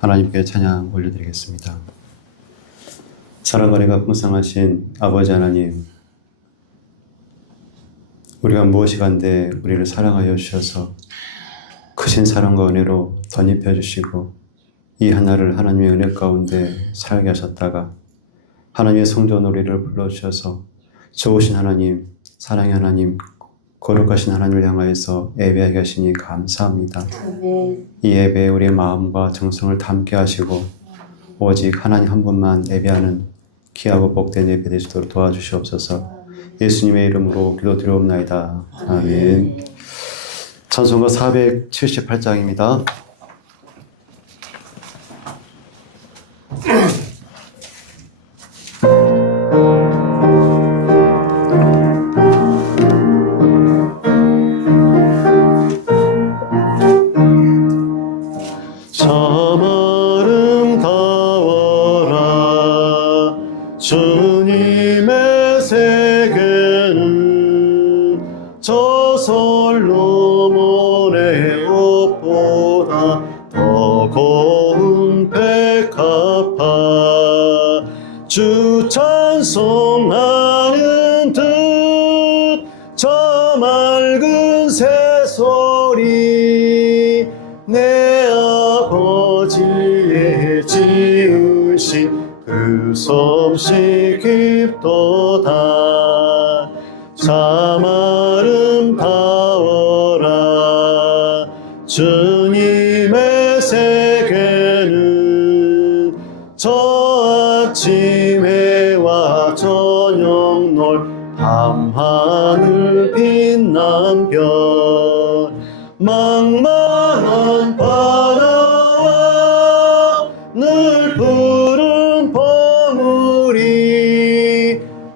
하나님께 찬양 올려드리겠습니다. 사랑과 은혜가 풍성하신 아버지 하나님, 우리가 무엇이간데 우리를 사랑하여 주셔서 크신 사랑과 은혜로 덧입혀 주시고 이 하나를 하나님의 은혜 가운데 살게 하셨다가 하나님의 성전 우리를 불러주셔서 좋으신 하나님, 사랑의 하나님, 거룩하신 하나님을 향하여서 예배하게 하시니 감사합니다. 이 예배에 우리의 마음과 정성을 담게 하시고 오직 하나님 한 분만 예배하는 귀하고 복된 예배 되시도록 도와주시옵소서. 예수님의 이름으로 기도드리옵나이다. 아멘. 찬송가 478장입니다. 주님의 세계는 저 솔로몬의 옷보다 더 고운 백합화 주 찬송하는 듯 저 맑은 새소리 내 아버지의 지으신 그 솜씨 깊도다. 참 아름다워라. 주님의 세계는 저 아침 해와 저녁 놀 밤하늘 빛난 별 망망한 바다와 늘 푸른 봉우리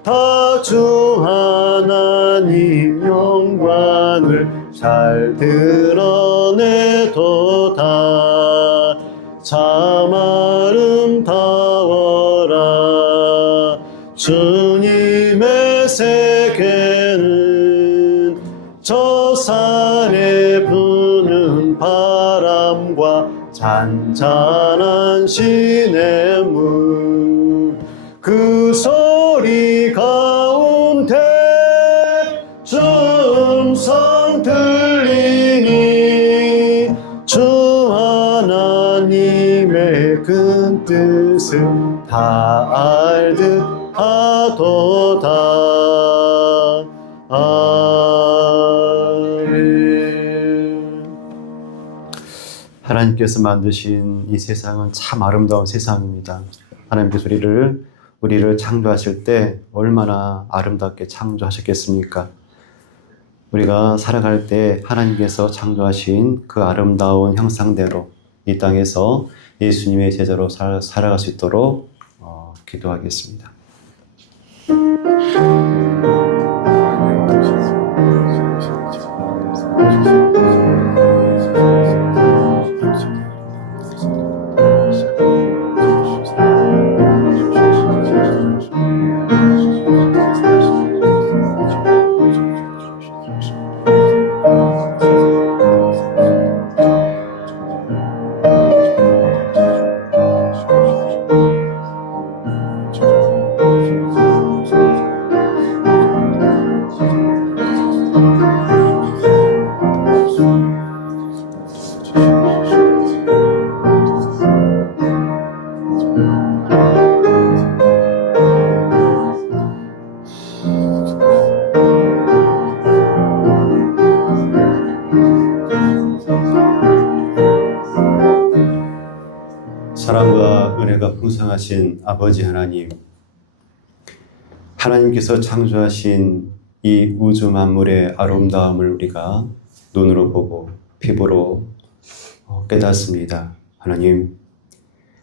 다 주 하나님 영광을 잘 드러내도다. 참 아름다워라. 주님의 세계는 저 산에 부는 바람과 잔잔한 시냇물 그 소리 가운데 주 음성 들리니 주 하나님의 큰 뜻을 다 알듯 하도다. 아멘. 하나님께서 만드신 이 세상은 참 아름다운 세상입니다. 하나님께서 우리를 창조하실 때 얼마나 아름답게 창조하셨겠습니까? 우리가 살아갈 때 하나님께서 창조하신 그 아름다운 형상대로 이 땅에서 예수님의 제자로 살아갈 수 있도록 기도하겠습니다. 사랑과 은혜가 풍성하신 아버지 하나님, 하나님께서 창조하신 이 우주 만물의 아름다움을 우리가 눈으로 보고 피부로 깨닫습니다.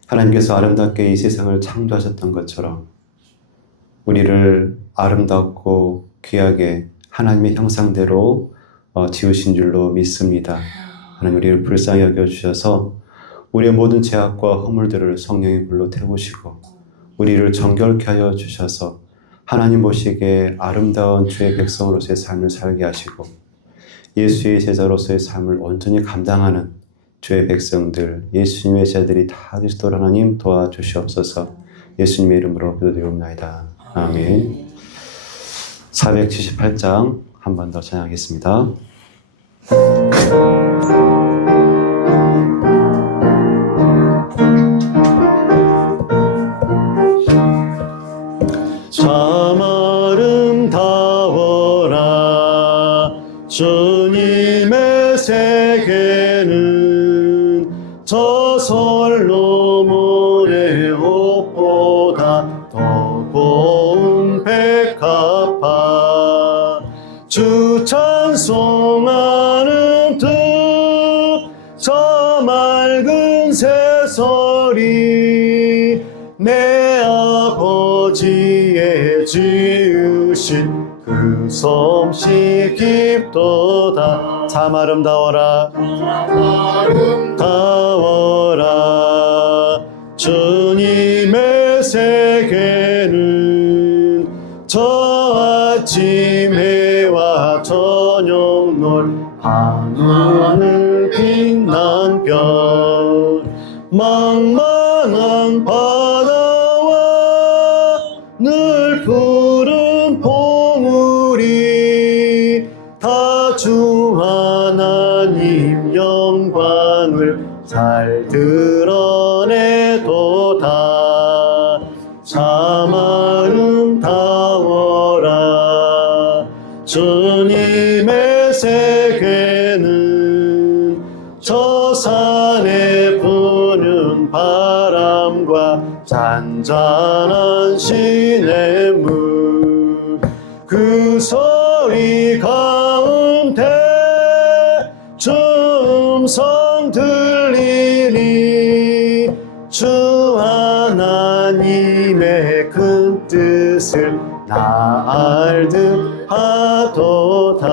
하나님께서 아름답게 이 세상을 창조하셨던 것처럼 우리를 아름답고 귀하게 하나님의 형상대로 지으신 줄로 믿습니다. 하나님, 우리를 불쌍히 여겨주셔서 우리의 모든 죄악과 허물들을 성령의 불로 태우시고 우리를 정결케 하여 주셔서 하나님 보시기에 아름다운 주의 백성으로서의 삶을 살게 하시고 예수의 제자로서의 삶을 온전히 감당하는 주의 백성들, 예수님의 제자들이 다 그리스도 하나님 도와주시옵소서. 예수님의 이름으로 기도드리옵나이다. 아멘. 478장 한 번 더 찬양하겠습니다. 참 아름다워라 주님의 세계는 저 솔로몬의 옷보다 더 고운 백합화 주 찬송하는 뜻 저 맑은 새소리 내 아버지의 지으신 그 솜씨 깊도다. 참 아름다워라 아름다워라 주님의 세계는 저 아침 해와 저녁 놀 하늘 빛난 별 망망한 바다와 늘 푸른 봉우리 다 주 하나님 영광을 잘 드러내도다. 참 아름다워라 주님의 세계는 저 산에 부는 바람과 잔잔한 시냇물 그 소리 가운데 주 음성 들리니 주 하나님의 큰 뜻을 나 알듯 하도다.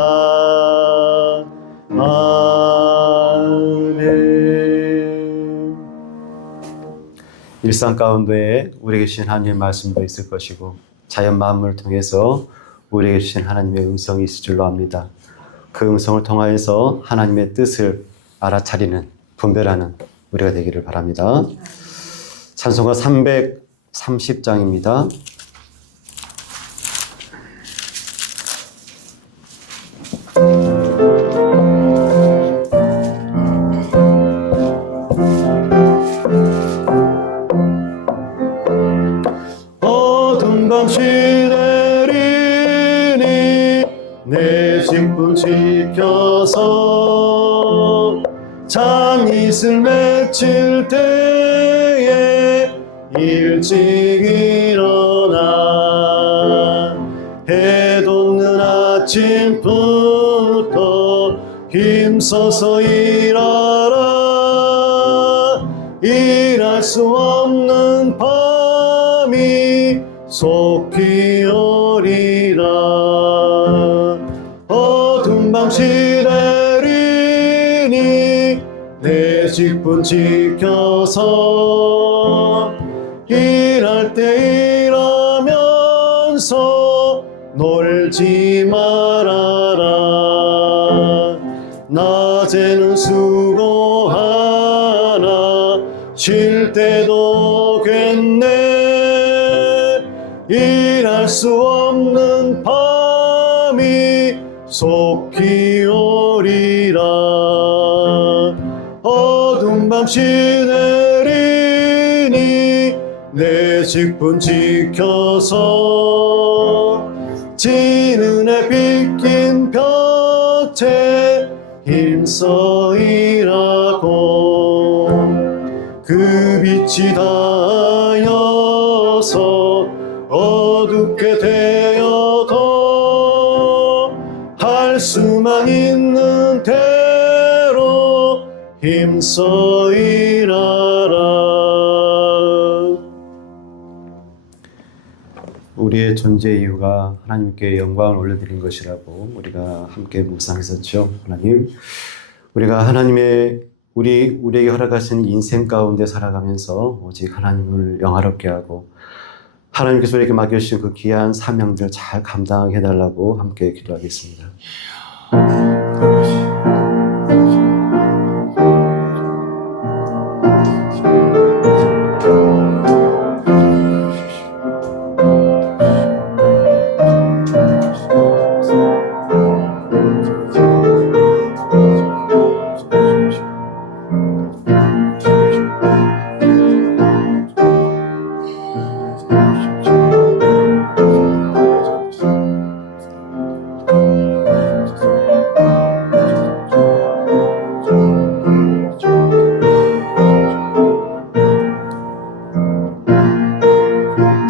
아멘. 일상 가운데 우리에게 주신 하나님의 말씀도 있을 것이고 자연 만물을 통해서 우리에게 주신 하나님의 음성이 있을 줄로 압니다. 그 음성을 통하여서 하나님의 뜻을 알아차리는, 분별하는 우리가 되기를 바랍니다. 찬송가 330장입니다. 어둠 밤 시대리니 내 직분 지켜서 잠 이슬 맺힐 때에 일찍 일어나 해 돋는 아침부터 힘써서 일하라. 일할 수 없는 밤이 속히 오리라. 어둠 밤 시대리니 내 직분 지켜서 일할 때 일하면서 놀지 말아라. 낮에는 수고하나 쉴 때도 괜네. 일할 수 없는 밤이 속히 오리라. 어둠 밤 시내리니 내 직분 지켜서 지는 해 빗긴 볕에 힘써 일하고 그 빛이 닿아서 어둡게 되어도 할 수만 있는 대로 힘써 일하라. 우리의 존재 이유가 하나님께 영광을 올려드린 것이라고 우리가 함께 묵상했었죠. 하나님, 우리가 우리에게 허락하신 인생 가운데 살아가면서 오직 하나님을 영화롭게 하고 하나님께서 우리에게 맡겨주신 그 귀한 사명들 잘 감당하게 해달라고 함께 기도하겠습니다.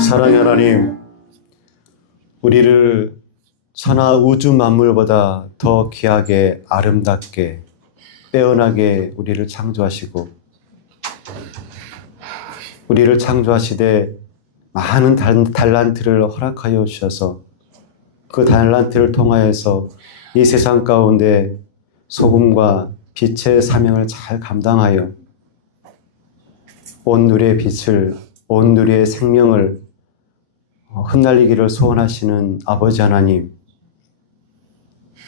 사랑의 하나님, 우리를 천하 우주 만물보다 더 귀하게 아름답게 빼어나게 우리를 창조하시고 우리를 창조하시되 많은 달란트를 허락하여 주셔서 그 달란트를 통하여서 이 세상 가운데 소금과 빛의 사명을 잘 감당하여 온 누리의 빛을, 온 누리의 생명을 흩날리기를 소원하시는 아버지 하나님,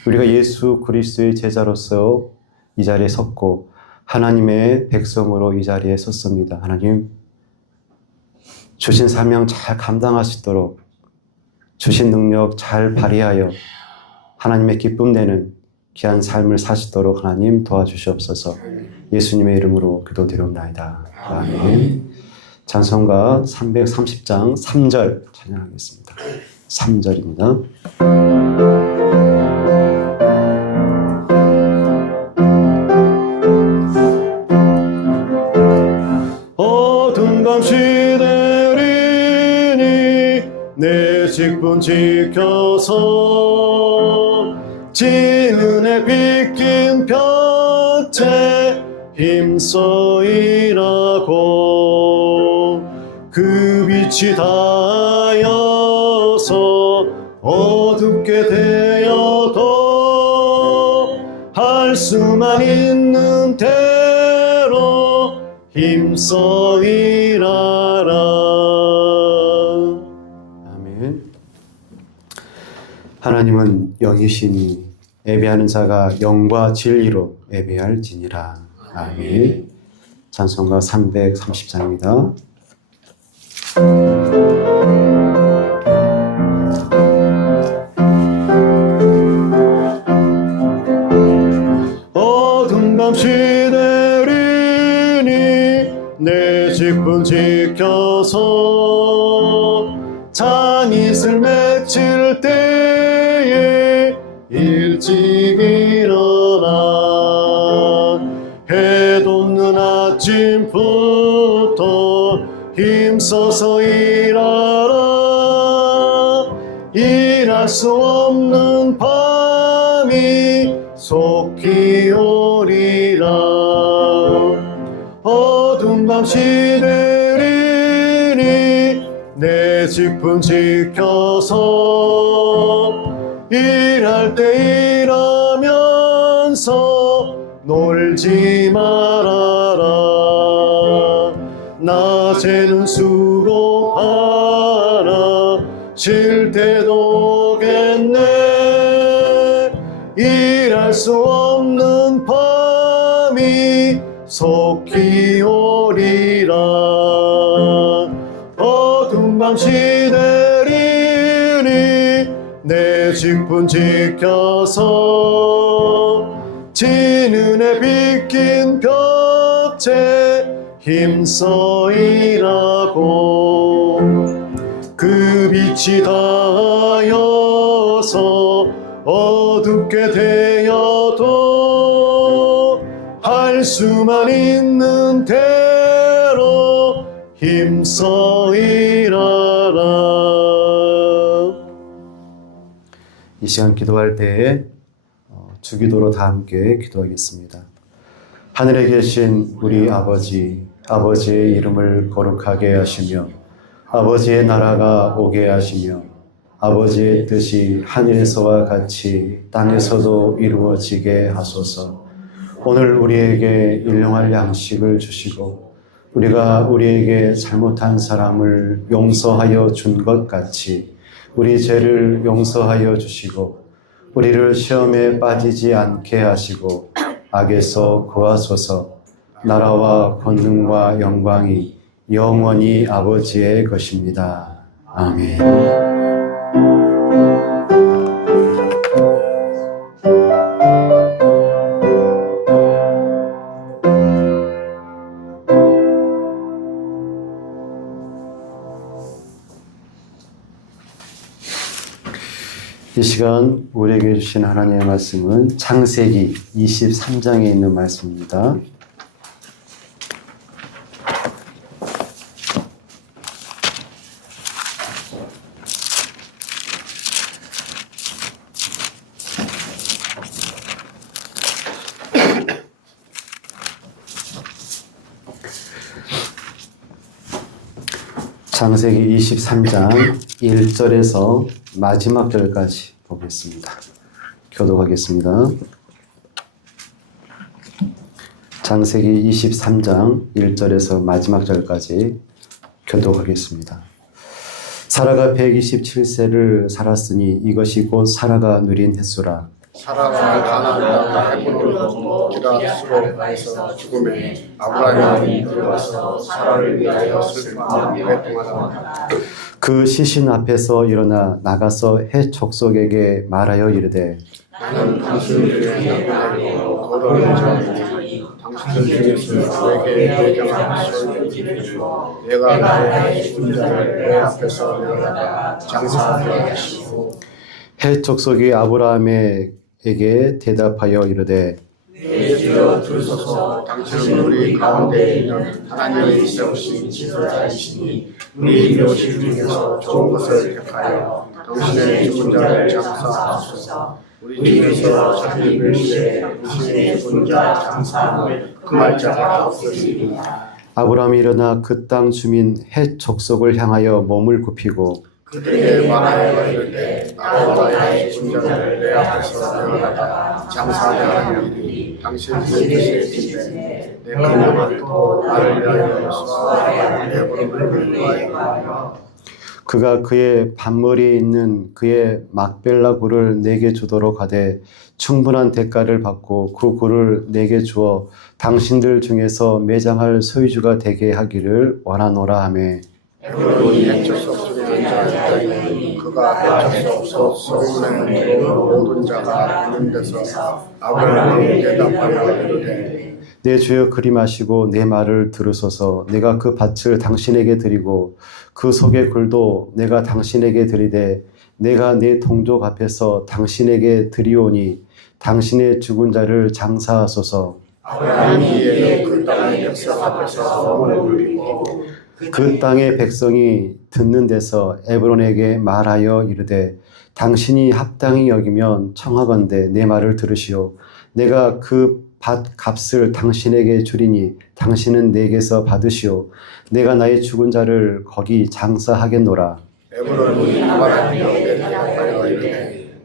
우리가 예수 그리스도의 제자로서 이 자리에 섰고 하나님의 백성으로 이 자리에 섰습니다. 하나님, 주신 사명 잘 감당하시도록 주신 능력 잘 발휘하여 하나님의 기쁨 되는 귀한 삶을 사시도록 하나님 도와주시옵소서. 예수님의 이름으로 기도드리옵나이다. 아멘. 찬송가 330장 3절 찬양하겠습니다. 3절입니다. 어두운 밤 시대리니 내 직분 지켜서 진은에 빗긴 벽체 힘써 일하고 그 빛이 닿아여서 어둡게 되어도 할 수만 있는 대로 힘써 일하라. 아멘. 하나님은 영이시니 예배하는 자가 영과 진리로 예배할지니라. 아멘. 찬송가 330장입니다. 어두운 밤 시대리니 내 직분 지켜서 잔잇을 맺힐 때에 일찍 일어나 해 돋는 아침부터 힘써서 일하라. 일할 수 없는 밤이 속히 오리라. 어두운 밤 시대리니 내 직분 지켜서 일할 때 일하면서 놀지 말아라. 낮에는 수고하라. 쉴 때도 오겠네. 일할 수 없는 밤이 속히 오리라. 어두운 밤 시대리니 내 직분 지켜서 진은에 빗긴 벽체 힘써 일하고 그 빛이 닿아여서 어둡게 되어도 할 수만 있는 대로 힘써 일하라. 이 시간 기도할 때에 주기도로 다 함께 기도하겠습니다. 하늘에 계신 우리 아버지, 아버지의 이름을 거룩하게 하시며 아버지의 나라가 오게 하시며 아버지의 뜻이 하늘에서와 같이 땅에서도 이루어지게 하소서. 오늘 우리에게 일용할 양식을 주시고 우리가 우리에게 잘못한 사람을 용서하여 준 것 같이 우리 죄를 용서하여 주시고 우리를 시험에 빠지지 않게 하시고 악에서 구하소서. 나라와 권능과 영광이 영원히 아버지의 것입니다. 아멘. 이 시간 우리에게 주신 하나님의 말씀은 창세기 23장에 있는 말씀입니다. 창세기 23장 1절에서 마지막 절까지 보겠습니다. 교독하겠습니다. 창세기 23장 1절에서 마지막 절까지 교독하겠습니다. 사라가 127세를 살았으니 이것이 곧 사라가 누린 횟수라. 사라가 가나안 땅 헤브론으로 기라스로에서 죽음에 아브라함이 들어가서 사라를 위하여 슬퍼하며 애통하다. 그 시신 앞에서 일어나 나가서 해 족속에게 말하여 이르되 나는 당신들의 나라로 거론을 정하니 당신들 중에서 내게 대장할 소유를 주시고 내가 나의 죽은 자를 내 앞에서 내어다가 장사하게 하시고 해 족속이 아브라함에게 대답하여 이르되 내 주여 들으소서. 당신은 우리 가운데 있는 하나님의 세우신 지도자이시니 우리 묘실 중에서 좋은 것을 택하여 당신의 죽은 자를 장사하소서. 우리 중에서 자기 묘실에 당신의 죽은 자 장사함을 금할 자가 없으시니. 아브라함이 일어나 그 땅 주민 헷 족속을 향하여 몸을 굽히고 그들에게 말하여 이르되 나와 나의 죽은 자를 내 앞에서 내어다가 장사하게 하는 일이 당신의 묘실인데 내 그녀가 또 나를 위하여 수하여 내 무릎을 위하여 그가 그의 밭머리에 있는 그의 막벨라 굴을 내게 주도록 하되 충분한 대가를 받고 그 굴을 내게 주어 당신들 중에서 매장할 소유주가 되게 하기를 원하노라 하매 헤브론이 해쳐서 죽는 자이니 그가 해쳐서 소문에 들어온 모든 자가 있는 데서 아브라함이 대답하여 이르되 내 주여 그리 마시고 내 말을 들으소서. 내가 그 밭을 당신에게 드리고 그 속의 굴도 내가 당신에게 드리되 내가 내 동족 앞에서 당신에게 드리오니 당신의 죽은 자를 장사하소서. 아브라함이 이에 그 땅의 백성 앞에서 몸을 굴리고 그 땅의 백성이 듣는 데서 에브론에게 말하여 이르되 당신이 합당히 여기면 청하건대 내 말을 들으시오. 내가 그 밭 값을 당신에게 주리니 당신은 내게서 받으시오. 내가 나의 죽은 자를 거기 장사하겠노라. 에브론이 아브라함에게 대답하여 이르되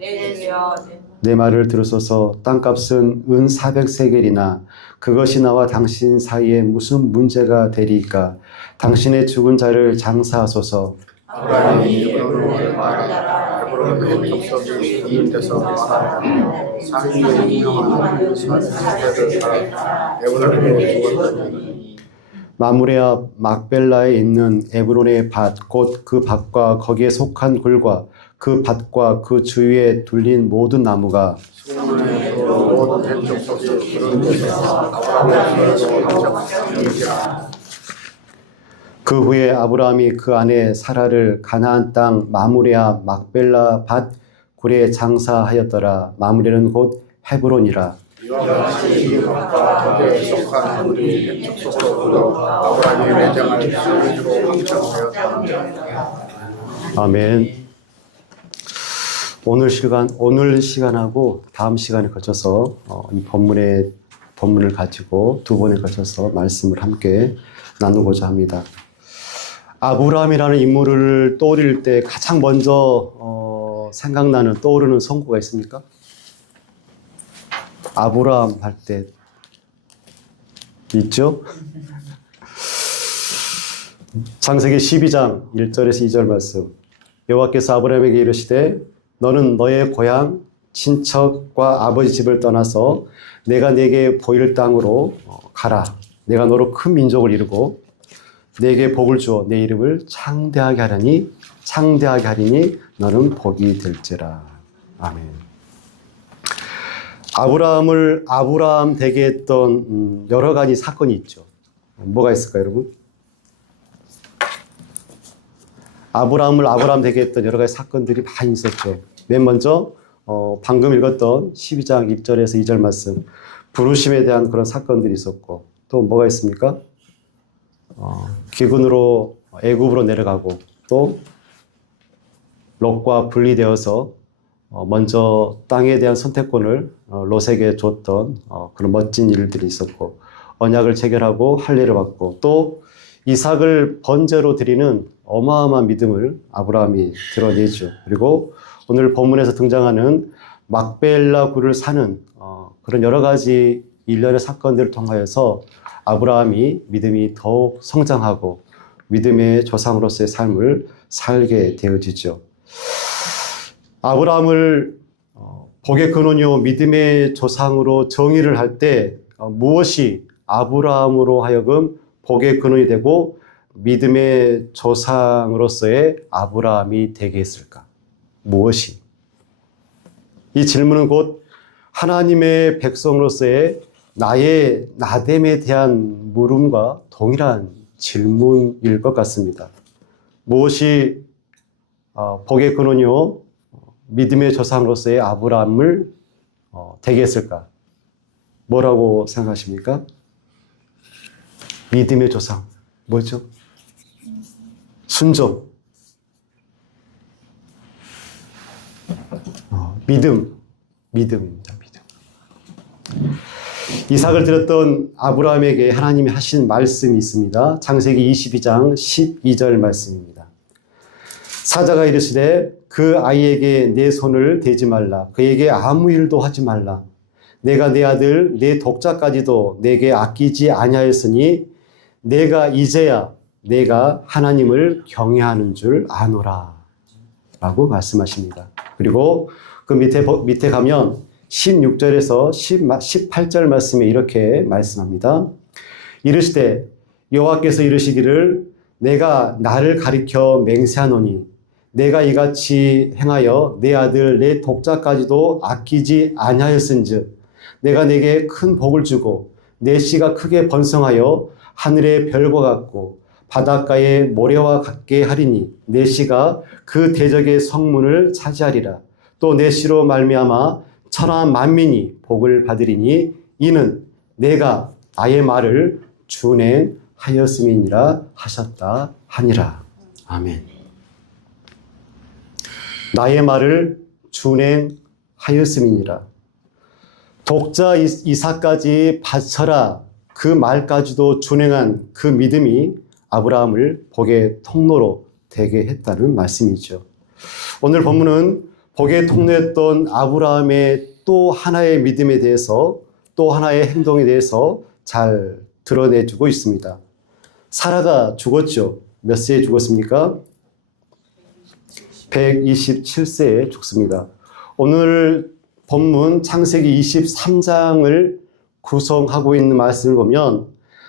내 말을 들으소서. 땅값은 은 400세겔이나 그것이 나와 당신 사이에 무슨 문제가 되리이까. 당신의 죽은 자를 장사하소서. 아브라함이 에브론을 말하라. 에브론의 족속이 있는 데서 말하라. 상인의 유명한 사세를 따라 에브론으로 죽었더니 마므레 앞 막벨라에 있는 에브론의 밭 곧 그 밭과 거기에 속한 굴과 그 밭과 그 주위에 둘린 모든 나무가 수문에 들어온 족속이 그런 데서 아브라함을 함정하니라. 그 후에 아브라함이 그 아내 사라를 가나안 땅 마므레 앞 막벨라 밭 굴에 장사하였더라. 마므레는 곧 헤브론이라. 이와 같이 이 밭과 거기에 속한 우리 족속으로 아브라함이 매장할 소유주로 함정하였다. 아멘. 오늘 시간하고 다음 시간에 걸쳐서 이 본문을 가지고 두 번에 걸쳐서 말씀을 함께 나누고자 합니다. 아브라함이라는 인물을 떠올릴 때 가장 먼저 떠오르는 성구가 있습니까? 아브라함 할 때 있죠? 창세기 12장 1절에서 2절 말씀. 여호와께서 아브라함에게 이르시되 너는 너의 고향 친척과 아버지 집을 떠나서 내가 내게 보일 땅으로 가라. 내가 너로 큰 민족을 이루고 내게 복을 주어 내 이름을 창대하게 하리니 너는 복이 될지라. 아멘. 아브라함을 아브라함 되게 했던 여러 가지 사건이 있죠. 뭐가 있을까요, 여러분? 아브라함을 아브라함 되게 했던 여러 가지 사건들이 많이 있었죠. 맨 먼저 방금 읽었던 12장 1절에서 2절 말씀, 부르심에 대한 그런 사건들이 있었고, 또 뭐가 있습니까? 기근으로 애굽으로 내려가고, 또 롯과 분리되어서 먼저 땅에 대한 선택권을 롯에게 줬던 그런 멋진 일들이 있었고, 언약을 체결하고 할례를 받고, 또 이삭을 번제로 드리는 어마어마한 믿음을 아브라함이 드러내죠. 그리고 오늘 본문에서 등장하는 막벨라 굴을 사는 그런 여러 가지 일련의 사건들을 통하여서 아브라함이 믿음이 더욱 성장하고 믿음의 조상으로서의 삶을 살게 되어지죠. 아브라함을 복의 근원이요 믿음의 조상으로 정의를 할 때 무엇이 아브라함으로 하여금 복의 근원이 되고 믿음의 조상으로서의 아브라함이 되게 했을까? 무엇이? 이 질문은 곧 하나님의 백성으로서의 나의 나됨에 대한 물음과 동일한 질문일 것 같습니다. 무엇이 복의 근원이요 믿음의 조상으로서의 아브라함을 되게 했을까? 뭐라고 생각하십니까? 믿음의 조상 뭐죠? 순종, 믿음입니다. 믿음. 이삭을 드렸던 아브라함에게 하나님이 하신 말씀이 있습니다. 창세기 22장 12절 말씀입니다. 사자가 이르시되 그 아이에게 내 손을 대지 말라. 그에게 아무 일도 하지 말라. 내가 내 아들 내 독자까지도 내게 아끼지 아니하였으니 내가 이제야 내가 하나님을 경외하는 줄 아노라 라고 말씀하십니다. 그리고 그 밑에 가면 16절에서 18절 말씀에 이렇게 말씀합니다. 이르시되 여호와께서 이르시기를 내가 나를 가리켜 맹세하노니 내가 이같이 행하여 내 아들 내 독자까지도 아끼지 아니하였은즉 내가 내게 큰 복을 주고 내 씨가 크게 번성하여 하늘의 별과 같고 바닷가의 모래와 같게 하리니 내 씨가 그 대적의 성문을 차지하리라. 또 내 씨로 말미암아 천하 만민이 복을 받으리니 이는 내가 나의 말을 준행하였음이니라 하셨다 하니라. 아멘. 나의 말을 준행하였음이니라. 독자 이삭까지 바쳐라. 그 말까지도 준행한 그 믿음이 아브라함을 복의 통로로 되게 했다는 말씀이죠. 오늘 본문은 복의 통로였던 아브라함의 또 하나의 믿음에 대해서 또 하나의 행동에 대해서 잘 드러내주고 있습니다. 사라가 죽었죠. 몇 세에 죽었습니까? 127세에 죽습니다. 오늘 본문 창세기 23장을 구성하고 있는 말씀을 보면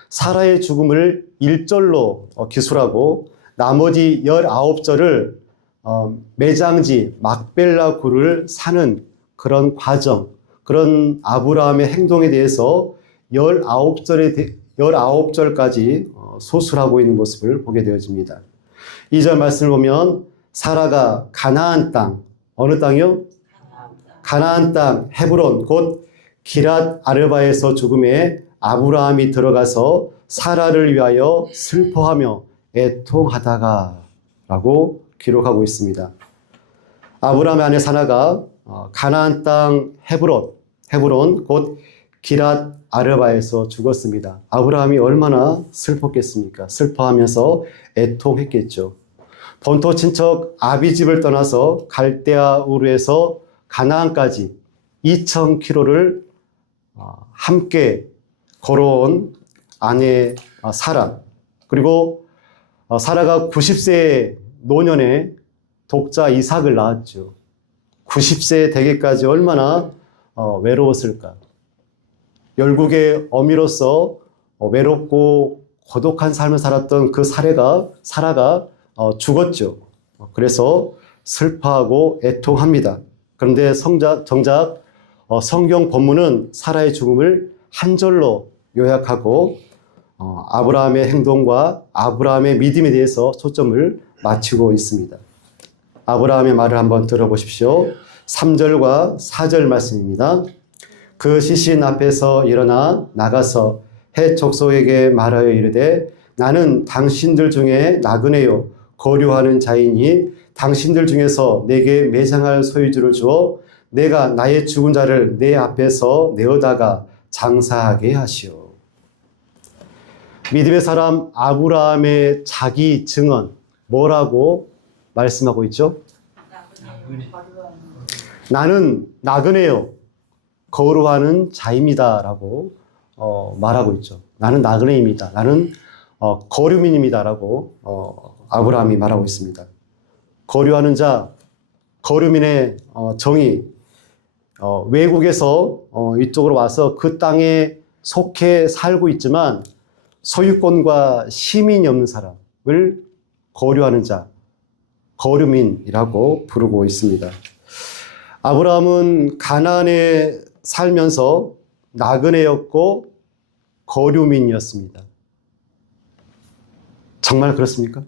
사라의 죽음을 1절로 기술하고 나머지 19절을 매장지 막벨라 굴을 사는 그런 과정, 그런 아브라함의 행동에 대해서 19절까지 소술하고 있는 모습을 보게 되어집니다. 2절 말씀을 보면 사라가 가나안 땅, 어느 땅이요? 가나안 땅 헤브론 곧 기랏 아르바에서 죽음에 아브라함이 들어가서 사라를 위하여 슬퍼하며 애통하다가 라고 기록하고 있습니다. 아브라함의 아내 사라가 가나안 땅 헤브론 곧 기랏 아르바에서 죽었습니다. 아브라함이 얼마나 슬펐겠습니까? 슬퍼하면서 애통했겠죠. 본토 친척 아비집을 떠나서 갈대아 우르에서 가나안까지 2,000km를 함께 걸어온 아내 사라, 그리고 사라가 90세 노년에 독자 이삭을 낳았죠. 90세 되기까지 얼마나 외로웠을까. 열국의 어미로서 외롭고 고독한 삶을 살았던 그 사라가 죽었죠. 그래서 슬퍼하고 애통합니다. 그런데 정작 성경 본문은 사라의 죽음을 한 절로 요약하고 아브라함의 행동과 아브라함의 믿음에 대해서 초점을 맞추고 있습니다. 아브라함의 말을 한번 들어보십시오. 3절과 4절 말씀입니다. 그 시신 앞에서 일어나 나가서 헷 족속에게 말하여 이르되 나는 당신들 중에 나그네요 거류하는 자이니 당신들 중에서 내게 매장할 소유주를 주어 내가 나의 죽은 자를 내 앞에서 내어다가 장사하게 하시오. 믿음의 사람 아브라함의 자기 증언 뭐라고 말씀하고 있죠? 나는 나그네요 거룩하는 자입니다 라고 말하고 있죠. 나는 나그네입니다. 나는 거류민입니다 라고 아브라함이 말하고 있습니다. 거류하는 자, 거류민의 정의, 외국에서 이쪽으로 와서 그 땅에 속해 살고 있지만 소유권과 시민이 없는 사람을 거류하는 자, 거류민이라고 부르고 있습니다. 아브라함은 가나안에 살면서 나그네였고 거류민이었습니다. 정말 그렇습니까?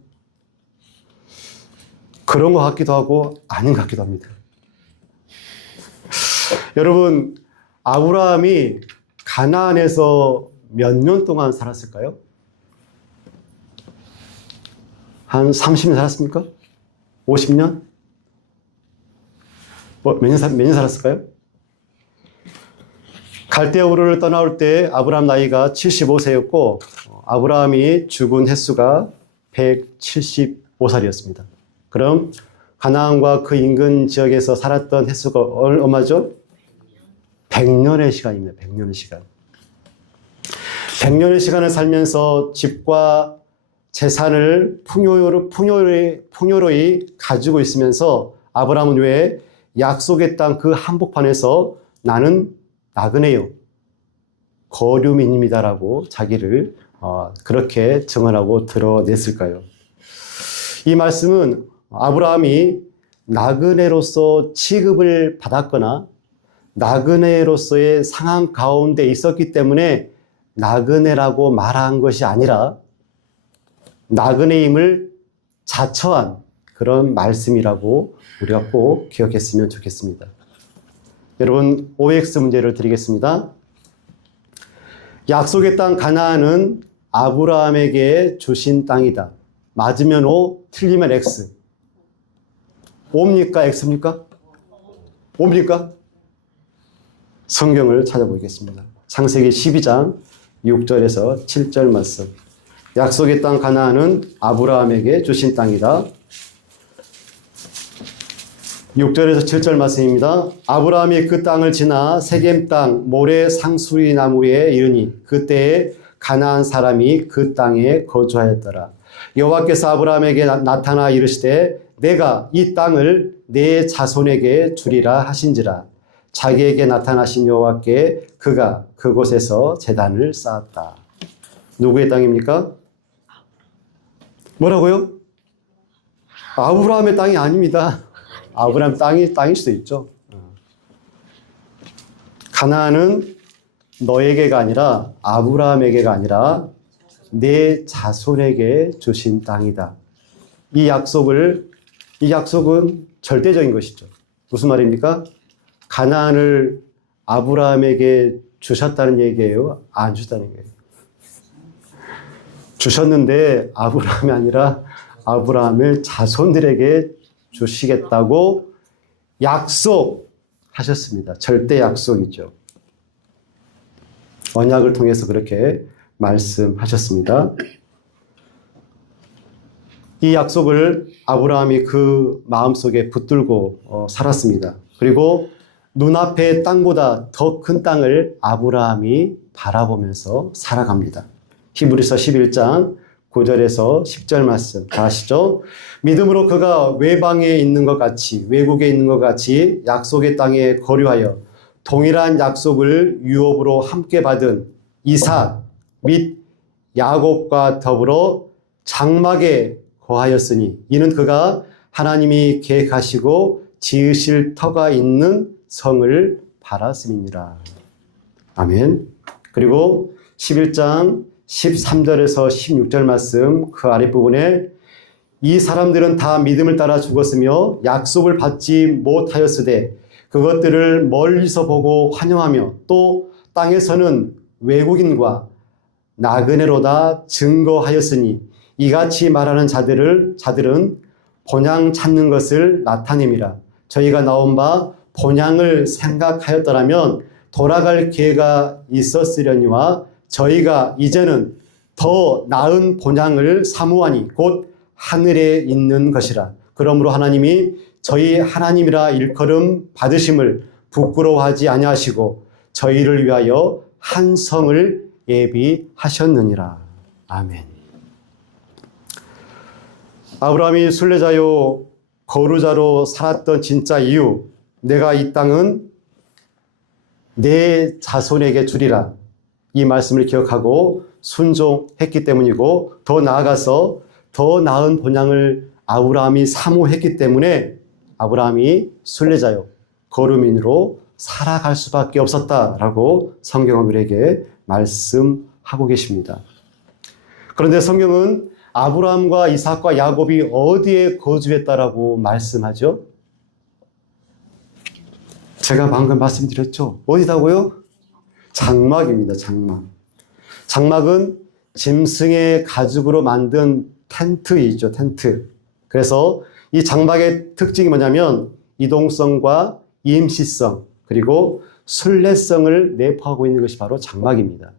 그런 것 같기도 하고 아닌 것 같기도 합니다. 여러분, 아브라함이 가나안에서 몇 년 동안 살았을까요? 한 30년 살았습니까? 50년? 몇 년 살았을까요? 갈대아 우르를 떠나올 때 아브라함 나이가 75세였고 아브라함이 죽은 횟수가 175살이었습니다. 그럼 가나안과 그 인근 지역에서 살았던 횟수가 얼마죠? 100년의 시간입니다. 100년의 시간. 100년의 시간을 살면서 집과 재산을 풍요로이 가지고 있으면서 아브라함은 왜 약속의 땅 그 한복판에서 나는 나그네요, 거류민입니다라고 자기를 그렇게 증언하고 드러냈을까요? 이 말씀은 아브라함이 나그네로서 취급을 받았거나 나그네로서의 상황 가운데 있었기 때문에 나그네라고 말한 것이 아니라 나그네임을 자처한 그런 말씀이라고 우리가 꼭 기억했으면 좋겠습니다. 여러분, OX 문제를 드리겠습니다. 약속의 땅 가나안은 아브라함에게 주신 땅이다. 맞으면 O, 틀리면 X. O입니까? X입니까? O입니까? 성경을 찾아보겠습니다. 창세기 12장 6절에서 7절 말씀. 약속의 땅 가나안은 아브라함에게 주신 땅이다. 6절에서 7절 말씀입니다. 아브라함이 그 땅을 지나 세겜 땅 모래 상수리 나무에 이르니 그때에 가나안 사람이 그 땅에 거주하였더라. 여호와께서 아브라함에게 나타나 이르시되 내가 이 땅을 내 자손에게 주리라 하신지라. 자기에게 나타나신 여호와께 그가 그곳에서 제단을 쌓았다. 누구의 땅입니까? 뭐라고요? 아브라함의 땅이 아닙니다. 아브라함 땅일 수도 있죠. 가나안은 너에게가 아니라 아브라함에게가 아니라 내 자손에게 주신 땅이다. 이 약속은 절대적인 것이죠. 무슨 말입니까? 가나안을 아브라함에게 주셨다는 얘기예요? 안 주셨다는 얘기예요? 주셨는데 아브라함이 아니라 아브라함의 자손들에게 주시겠다고 약속하셨습니다. 절대 약속이죠. 언약을 통해서 그렇게 말씀하셨습니다. 이 약속을 아브라함이 그 마음속에 붙들고 살았습니다. 그리고 눈앞의 땅보다 더 큰 땅을 아브라함이 바라보면서 살아갑니다. 히브리서 11장 9절에서 10절 말씀 다 아시죠? 믿음으로 그가 외방에 있는 것 같이, 외국에 있는 것 같이 약속의 땅에 거류하여 동일한 약속을 유업으로 함께 받은 이삭 및 야곱과 더불어 장막에 거하였으니 이는 그가 하나님이 계획하시고 지으실 터가 있는 성을 바랐음이니라. 아멘. 그리고 11장 13절에서 16절 말씀 그 아랫부분에 이 사람들은 다 믿음을 따라 죽었으며 약속을 받지 못하였으되 그것들을 멀리서 보고 환영하며 또 땅에서는 외국인과 나그네로다 증거하였으니 이같이 말하는 자들은 본향 찾는 것을 나타냄이라. 저희가 나온 바 본향을 생각하였더라면 돌아갈 기회가 있었으려니와 저희가 이제는 더 나은 본향을 사모하니 곧 하늘에 있는 것이라. 그러므로 하나님이 저희 하나님이라 일컬음 받으심을 부끄러워하지 아니하시고 저희를 위하여 한 성을 예비하셨느니라. 아멘. 아브라함이 순례자요 거루자로 살았던 진짜 이유, 내가 이 땅은 내 자손에게 주리라, 이 말씀을 기억하고 순종했기 때문이고, 더 나아가서 더 나은 본향을 아브라함이 사모했기 때문에 아브라함이 순례자요 거루민으로 살아갈 수밖에 없었다라고 성경은 우리에게 말씀하고 계십니다. 그런데 성경은 아브라함과 이삭과 야곱이 어디에 거주했다라고 말씀하죠? 제가 방금 말씀드렸죠. 어디다고요? 장막입니다. 장막. 장막은 짐승의 가죽으로 만든 텐트이죠. 텐트. 그래서 이 장막의 특징이 뭐냐면 이동성과 임시성 그리고 순례성을 내포하고 있는 것이 바로 장막입니다.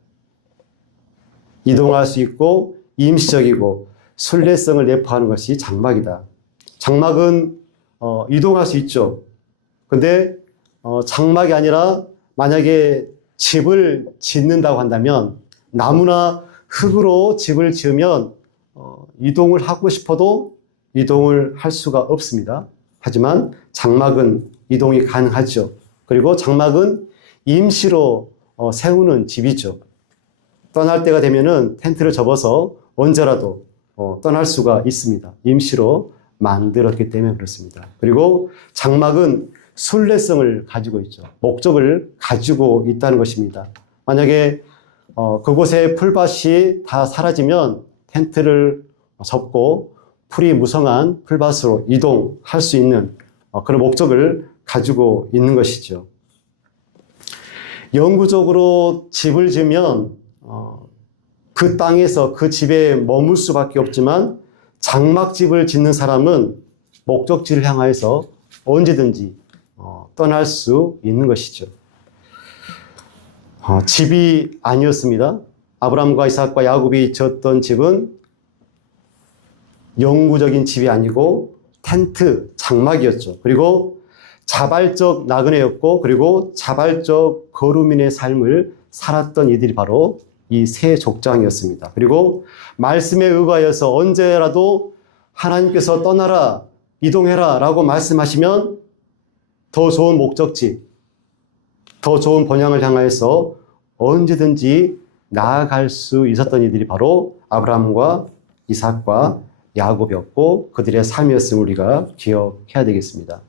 이동할 수 있고 임시적이고 순례성을 내포하는 것이 장막이다. 장막은 이동할 수 있죠. 근데 장막이 아니라 만약에 집을 짓는다고 한다면 나무나 흙으로 집을 지으면 이동을 하고 싶어도 이동을 할 수가 없습니다. 하지만 장막은 이동이 가능하죠. 그리고 장막은 임시로 세우는 집이죠. 떠날 때가 되면은 텐트를 접어서 언제라도 떠날 수가 있습니다. 임시로 만들었기 때문에 그렇습니다. 그리고 장막은 순례성을 가지고 있죠. 목적을 가지고 있다는 것입니다. 만약에 그곳에 풀밭이 다 사라지면 텐트를 접고 풀이 무성한 풀밭으로 이동할 수 있는 그런 목적을 가지고 있는 것이죠. 영구적으로 집을 지으면 그 땅에서 그 집에 머물 수밖에 없지만 장막집을 짓는 사람은 목적지를 향하여서 언제든지 떠날 수 있는 것이죠. 집이 아니었습니다. 아브라함과 이삭과 야곱이 지었던 집은 영구적인 집이 아니고 텐트, 장막이었죠. 그리고 자발적 나그네였고, 그리고 자발적 거루민의 삶을 살았던 이들이 바로 이 세 족장이었습니다. 그리고 말씀에 의거하여서 언제라도 하나님께서 떠나라, 이동해라 라고 말씀하시면 더 좋은 목적지, 더 좋은 본향을 향하여서 언제든지 나아갈 수 있었던 이들이 바로 아브라함과 이삭과 야곱이었고 그들의 삶이었음을 우리가 기억해야 되겠습니다.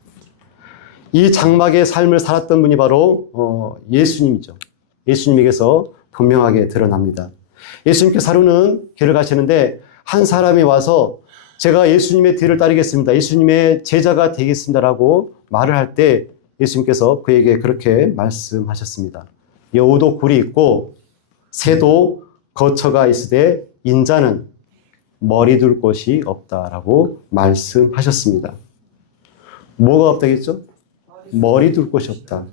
이 장막의 삶을 살았던 분이 바로 예수님이죠. 예수님에게서 분명하게 드러납니다. 예수님께서 하루는 길을 가시는데 한 사람이 와서 제가 예수님의 뒤를 따르겠습니다. 예수님의 제자가 되겠습니다라고 말을 할 때 예수님께서 그에게 그렇게 말씀하셨습니다. 여우도 굴이 있고 새도 거처가 있으되 인자는 머리 둘 곳이 없다라고 말씀하셨습니다. 뭐가 없다겠죠? 머리 둘 곳이 없다.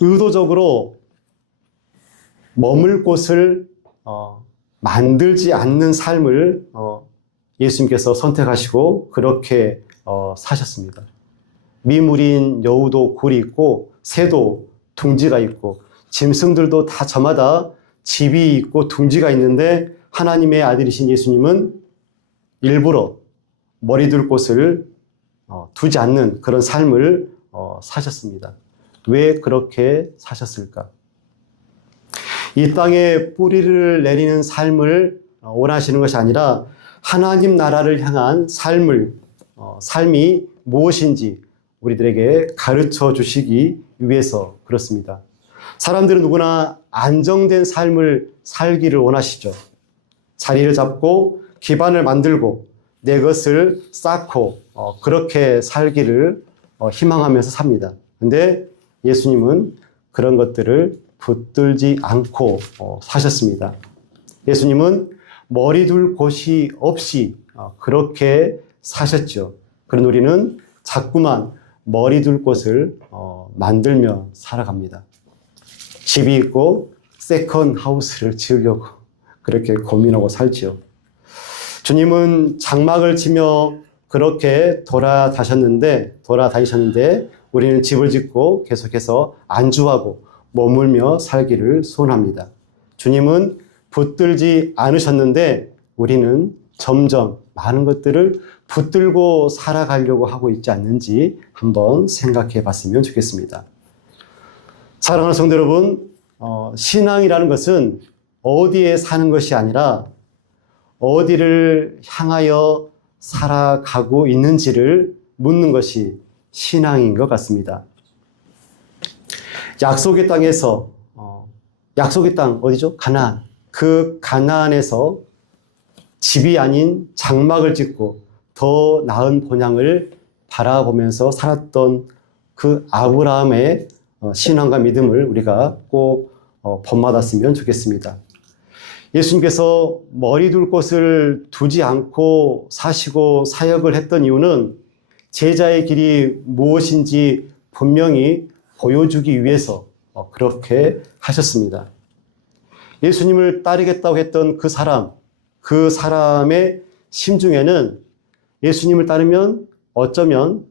의도적으로 머물 곳을 만들지 않는 삶을 예수님께서 선택하시고 그렇게 사셨습니다. 미물인 여우도 굴이 있고 새도 둥지가 있고 짐승들도 다 저마다 집이 있고 둥지가 있는데 하나님의 아들이신 예수님은 일부러 머리 둘 곳을 두지 않는 그런 삶을 사셨습니다. 왜 그렇게 사셨을까? 이 땅에 뿌리를 내리는 삶을 원하시는 것이 아니라 하나님 나라를 향한 삶이 무엇인지 우리들에게 가르쳐 주시기 위해서 그렇습니다. 사람들은 누구나 안정된 삶을 살기를 원하시죠. 자리를 잡고 기반을 만들고 내 것을 쌓고 그렇게 살기를 희망하면서 삽니다. 근데 예수님은 그런 것들을 붙들지 않고 사셨습니다. 예수님은 머리 둘 곳이 없이 그렇게 사셨죠. 그런 우리는 자꾸만 머리 둘 곳을 만들며 살아갑니다. 집이 있고 세컨 하우스를 지으려고 그렇게 고민하고 살지요. 주님은 장막을 치며 그렇게 돌아다니셨는데 우리는 집을 짓고 계속해서 안주하고 머물며 살기를 소원합니다. 주님은 붙들지 않으셨는데 우리는 점점 많은 것들을 붙들고 살아가려고 하고 있지 않는지 한번 생각해 봤으면 좋겠습니다. 사랑하는 성도 여러분, 신앙이라는 것은 어디에 사는 것이 아니라 어디를 향하여 살아가고 있는지를 묻는 것이 신앙인 것 같습니다. 약속의 땅에서, 약속의 땅 어디죠? 가나안. 그 가나안에서 집이 아닌 장막을 짓고 더 나은 본향을 바라보면서 살았던 그 아브라함의 신앙과 믿음을 우리가 꼭 본받았으면 좋겠습니다. 예수님께서 머리 둘 곳을 두지 않고 사시고 사역을 했던 이유는 제자의 길이 무엇인지 분명히 보여주기 위해서 그렇게 하셨습니다. 예수님을 따르겠다고 했던 그 사람의 심중에는 예수님을 따르면 어쩌면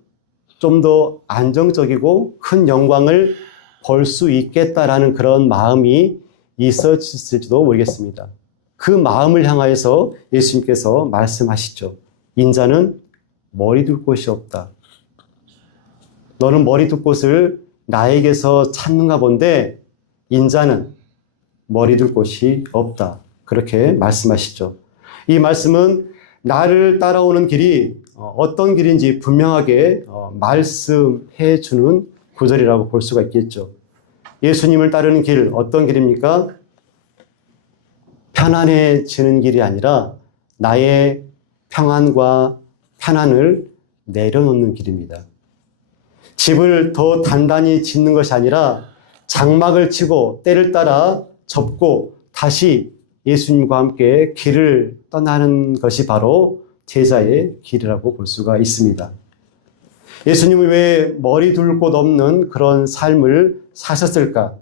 좀 더 안정적이고 큰 영광을 볼 수 있겠다라는 그런 마음이 있었을지도 모르겠습니다. 그 마음을 향하여서 예수님께서 말씀하시죠. 인자는 머리 둘 곳이 없다. 너는 머리 둘 곳을 나에게서 찾는가 본데 인자는 머리 둘 곳이 없다. 그렇게 말씀하시죠. 이 말씀은 나를 따라오는 길이 어떤 길인지 분명하게 말씀해 주는 구절이라고 볼 수가 있겠죠. 예수님을 따르는 길, 어떤 길입니까? 편안해지는 길이 아니라 나의 평안과 편안을 내려놓는 길입니다. 집을 더 단단히 짓는 것이 아니라 장막을 치고 때를 따라 접고 다시 예수님과 함께 길을 떠나는 것이 바로 제자의 길이라고 볼 수가 있습니다. 예수님은 왜 머리 둘 곳 없는 그런 삶을 사셨을까?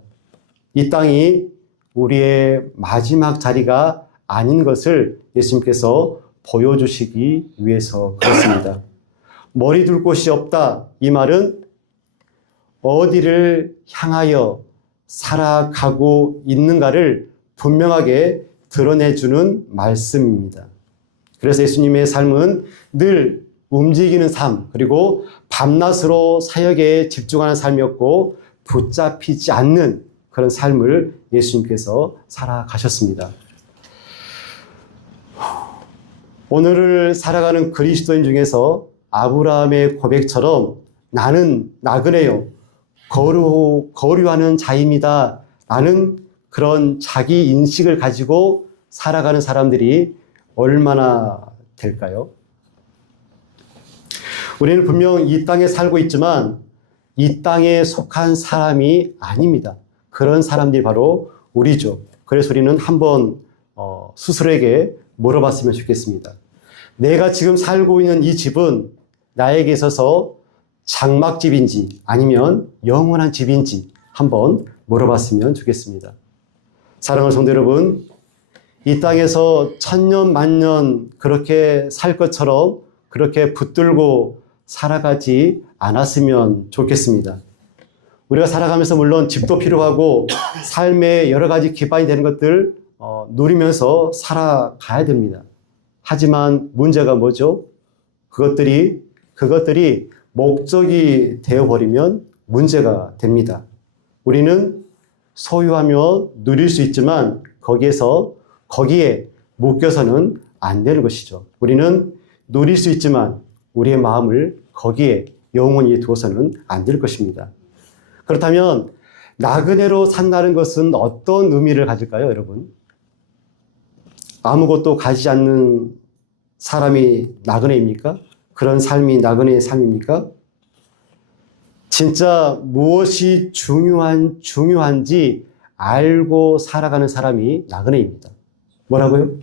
이 땅이 우리의 마지막 자리가 아닌 것을 예수님께서 보여주시기 위해서 그렇습니다. 머리 둘 곳이 없다. 이 말은 어디를 향하여 살아가고 있는가를 분명하게 드러내주는 말씀입니다. 그래서 예수님의 삶은 늘 움직이는 삶, 그리고 밤낮으로 사역에 집중하는 삶이었고 붙잡히지 않는 그런 삶을 예수님께서 살아가셨습니다. 오늘을 살아가는 그리스도인 중에서 아브라함의 고백처럼 나는 나그네요, 거류하는 자입니다. 나는 그런 자기 인식을 가지고 살아가는 사람들이 얼마나 될까요? 우리는 분명 이 땅에 살고 있지만 이 땅에 속한 사람이 아닙니다. 그런 사람들이 바로 우리죠. 그래서 우리는 한번 스스로에게 물어봤으면 좋겠습니다. 내가 지금 살고 있는 이 집은 나에게 있어서 장막집인지 아니면 영원한 집인지 한번 물어봤으면 좋겠습니다. 사랑하는 성도 여러분, 이 땅에서 천년 만년 그렇게 살 것처럼 그렇게 붙들고 살아가지 않았으면 좋겠습니다. 우리가 살아가면서 물론 집도 필요하고 삶의 여러 가지 기반이 되는 것들 누리면서 살아가야 됩니다. 하지만 문제가 뭐죠? 그것들이 목적이 되어버리면 문제가 됩니다. 우리는 소유하며 누릴 수 있지만 거기에 묶여서는 안 되는 것이죠. 우리는 누릴 수 있지만 우리의 마음을 거기에 영원히 두어서는 안 될 것입니다. 그렇다면 나그네로 산다는 것은 어떤 의미를 가질까요, 여러분? 아무것도 가지지 않는 사람이 나그네입니까? 그런 삶이 나그네의 삶입니까? 진짜 무엇이 중요한지 알고 살아가는 사람이 나그네입니다. 뭐라고요?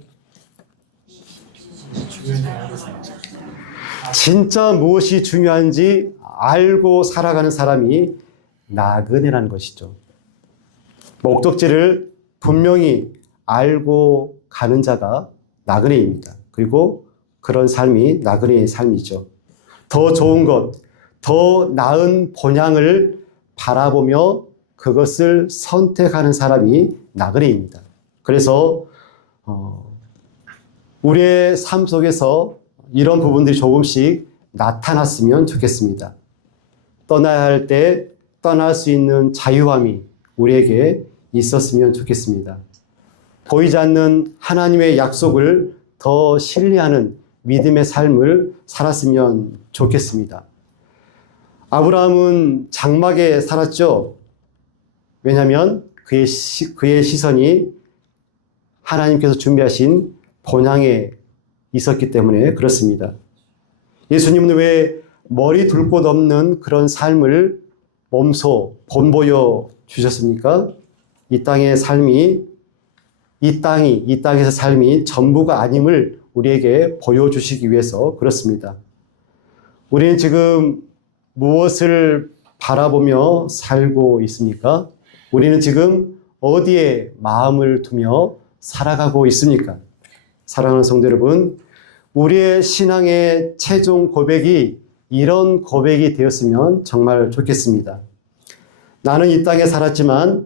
진짜 무엇이 중요한지 알고 살아가는 사람이 나그네라는 것이죠. 목적지를 분명히 알고 가는 자가 나그네입니다. 그리고 그런 삶이 나그네의 삶이죠. 더 좋은 것, 더 나은 본향을 바라보며 그것을 선택하는 사람이 나그네입니다. 그래서 우리의 삶 속에서 이런 부분들이 조금씩 나타났으면 좋겠습니다. 떠나야 할 때 떠날 수 있는 자유함이 우리에게 있었으면 좋겠습니다. 보이지 않는 하나님의 약속을 더 신뢰하는 믿음의 삶을 살았으면 좋겠습니다. 아브라함은 장막에 살았죠. 왜냐하면 그의 시선이 하나님께서 준비하신 본향에 있었기 때문에 그렇습니다. 예수님은 왜 머리 둘 곳 없는 그런 삶을 몸소 본보여 주셨습니까? 이 땅의 삶이, 이 땅에서 삶이 전부가 아님을 우리에게 보여주시기 위해서 그렇습니다. 우리는 지금 무엇을 바라보며 살고 있습니까? 우리는 지금 어디에 마음을 두며 살아가고 있습니까? 사랑하는 성도 여러분, 우리의 신앙의 최종 고백이 이런 고백이 되었으면 정말 좋겠습니다. 나는 이 땅에 살았지만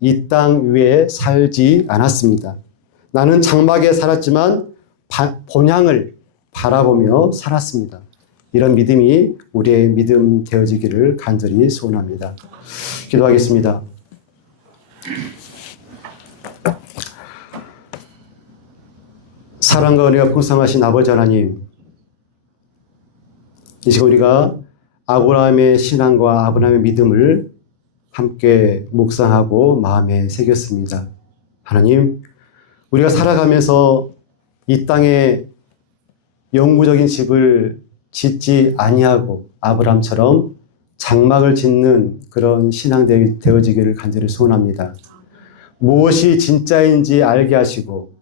이 땅 위에 살지 않았습니다. 나는 장막에 살았지만 본향을 바라보며 살았습니다. 이런 믿음이 우리의 믿음 되어지기를 간절히 소원합니다. 기도하겠습니다. 사랑과 은혜가 풍성하신 아버지 하나님, 이 시간 우리가 아브라함의 신앙과 아브라함의 믿음을 함께 묵상하고 마음에 새겼습니다. 하나님, 우리가 살아가면서 이 땅에 영구적인 집을 짓지 아니하고 아브라함처럼 장막을 짓는 그런 신앙 되어지기를 간절히 소원합니다. 무엇이 진짜인지 알게 하시고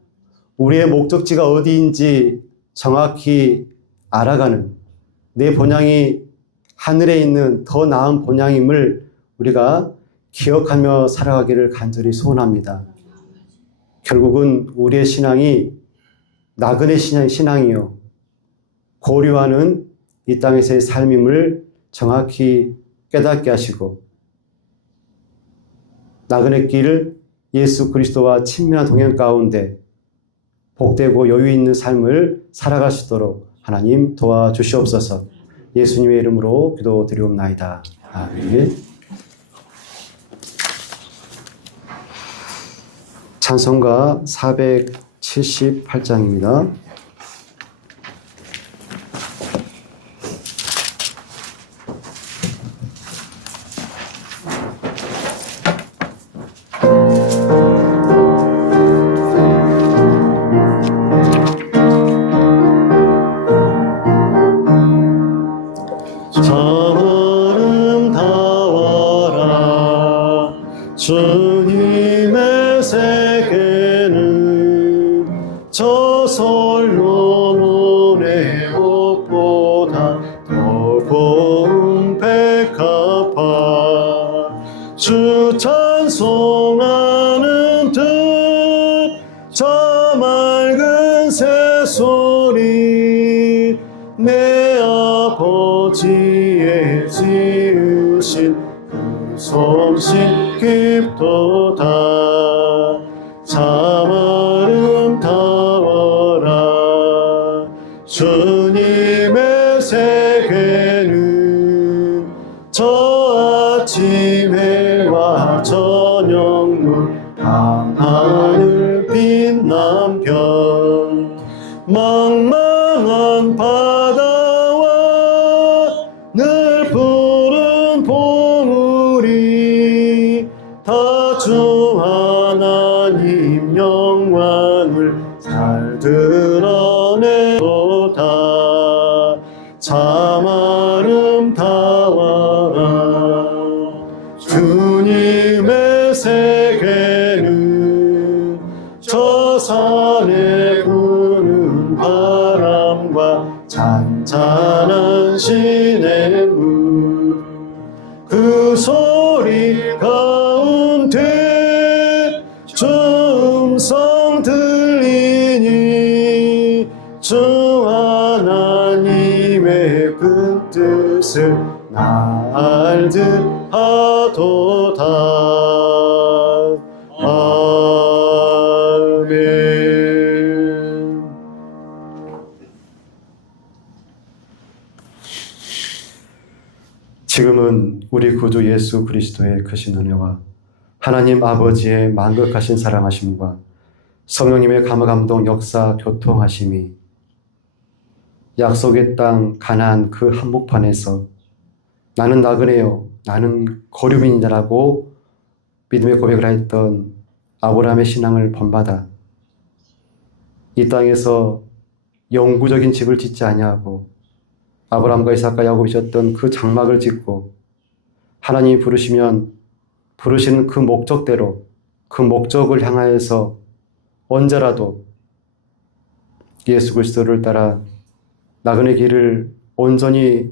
우리의 목적지가 어디인지 정확히 알아가는 내 본향이 하늘에 있는 더 나은 본향임을 우리가 기억하며 살아가기를 간절히 소원합니다. 결국은 우리의 신앙이 나그네 신앙이요, 고려하는 이 땅에서의 삶임을 정확히 깨닫게 하시고 나그네 길 예수 그리스도와 친밀한 동행 가운데 복되고 여유 있는 삶을 살아갈 수 있도록 하나님 도와주시옵소서. 예수님의 이름으로 기도드리옵나이다. 아멘. 찬송가 478장입니다. 주님의 세계는 저 솔로몬의 옷보다 더 고운 백합화, 주 찬송하는 듯 저 맑은 새소리, 내 아버지의 지으신 그 솜씨 깊도다. 참 아름다워라. 주님의 세계는 저 아침 해와 저녁 눈 밤하늘 빛난 별, 망망한 바다와 늘 푸른 봉우리, 다 주 하나님 영광을 잘 드러내도다. 참 아름다워라. 주님의 세계는 저 산에 부는 바람과 잔잔한 시냇물, 그 소리 가운데 주 주 하나님의 그 뜻을 알듯하도다. 아멘. 지금은 우리 구주 예수 그리스도의 크신 은혜와 하나님 아버지의 만극하신 사랑하심과 성령님의 감화감동 역사 교통하심이 약속의 땅 가나안 그 한복판에서 나는 나그네요, 나는 거류민이다라고 믿음의 고백을 했던 아브라함의 신앙을 본받아 이 땅에서 영구적인 집을 짓지 아니하고 아브라함과 이삭과 야곱이 졌던 그 장막을 짓고 하나님이 부르시면 부르시는 그 목적대로 그 목적을 향하여서 언제라도 예수 그리스도를 따라 나그네 길을 온전히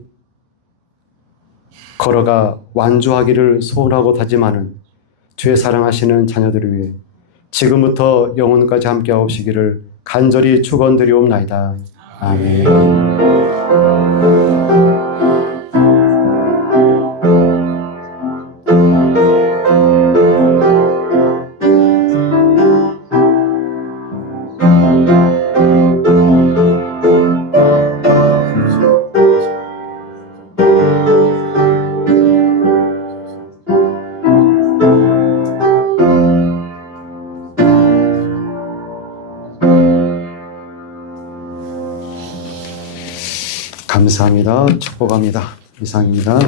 걸어가 완주하기를 소원하고 다짐하는 주의 사랑하시는 자녀들을 위해 지금부터 영원까지 함께 하시기를 간절히 축원드리옵나이다. 아멘. 감사합니다. 축복합니다. 이상입니다.